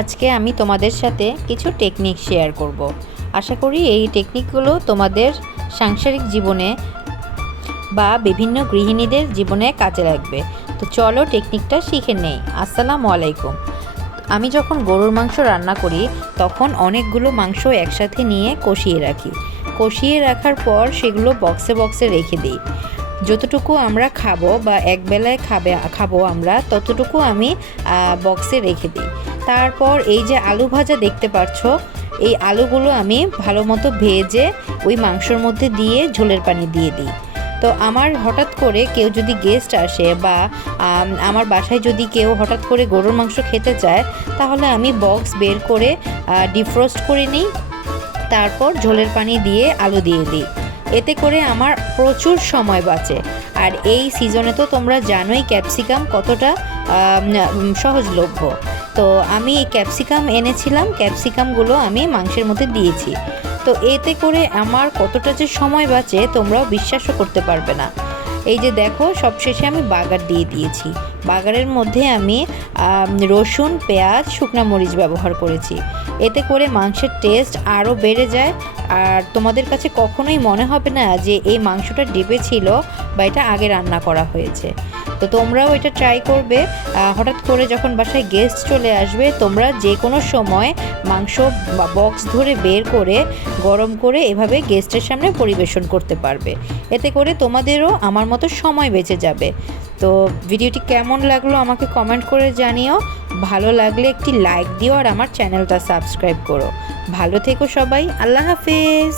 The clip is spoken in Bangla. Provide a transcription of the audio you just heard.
আজকে আমি তোমাদের সাথে কিছু টেকনিক শেয়ার করব। আশা করি এই টেকনিকগুলো তোমাদের সাংসারিক জীবনে বা বিভিন্ন গৃহিণীদের জীবনে কাজে লাগবে। তো চলো টেকনিকটা শিখে নেই। আসসালামু আলাইকুম। আমি যখন গরুর মাংস রান্না করি তখন অনেকগুলো মাংস একসাথে নিয়ে কষিয়ে রাখি। কষিয়ে রাখার পর সেগুলো বক্সে বক্সে রেখে দিই। যতটুকু আমরা খাবো বা একবেলায় খাবো আমরা ততটুকু আমি বক্সে রেখে দিই। তারপর এই যে আলু ভাজা দেখতে পাচ্ছ, এই আলুগুলো আমি ভালো মতো ভেজে ওই মাংসর মধ্যে দিয়ে ঝোলের পানি দিয়ে দিই। তো আমার হঠাৎ করে কেউ যদি গেস্ট আসে বা আমার বাসায় যদি কেউ হঠাৎ করে গরুর মাংস খেতে চায়, তাহলে আমি বক্স বের করে ডিফ্রোস্ট করে নিই, তারপর ঝোলের পানি দিয়ে আলু দিয়ে দিই। এতে করে আমার প্রচুর সময় বাঁচে। আর এই সিজনে তো তোমরা জানোই ক্যাপসিকাম কতটা সহজলভ্য। তো আমি ক্যাপসিকাম এনেছিলাম, ক্যাপসিকামগুলো আমি মাংসের মধ্যে দিয়েছি। তো এতে করে আমার কতটা যে সময় বাঁচে তোমরাও বিশ্বাসও করতে পারবে না। এই যে দেখো, সবশেষে আমি বাগার দিয়ে দিয়েছি। বাগারের মধ্যে আমি রসুন, পেঁয়াজ, শুকনা মরিচ ব্যবহার করেছি। এতে করে মাংসের টেস্ট আরও বেড়ে যায়। আর তোমাদের কাছে কখনোই মনে হবে না যে এই মাংসটা ডিপে ছিল বা এটা আগে রান্না করা হয়েছে। তো তোমরাও এটা ট্রাই করবে। হঠাৎ করে যখন বাসায় গেস্ট চলে আসবে, তোমরা যে কোনো সময় মাংস বা বক্স ধরে বের করে গরম করে এভাবে গেস্টের সামনে পরিবেশন করতে পারবে। এতে করে তোমাদেরও আমার মতো সময় বেঁচে যাবে। তো ভিডিওটি কেমন লাগলো আমাকে কমেন্ট করে জানিও। ভালো লাগলে একটি লাইক দিও আর আমার চ্যানেলটা সাবস্ক্রাইব করো। ভালো থেকো সবাই। আল্লাহ হাফেজ।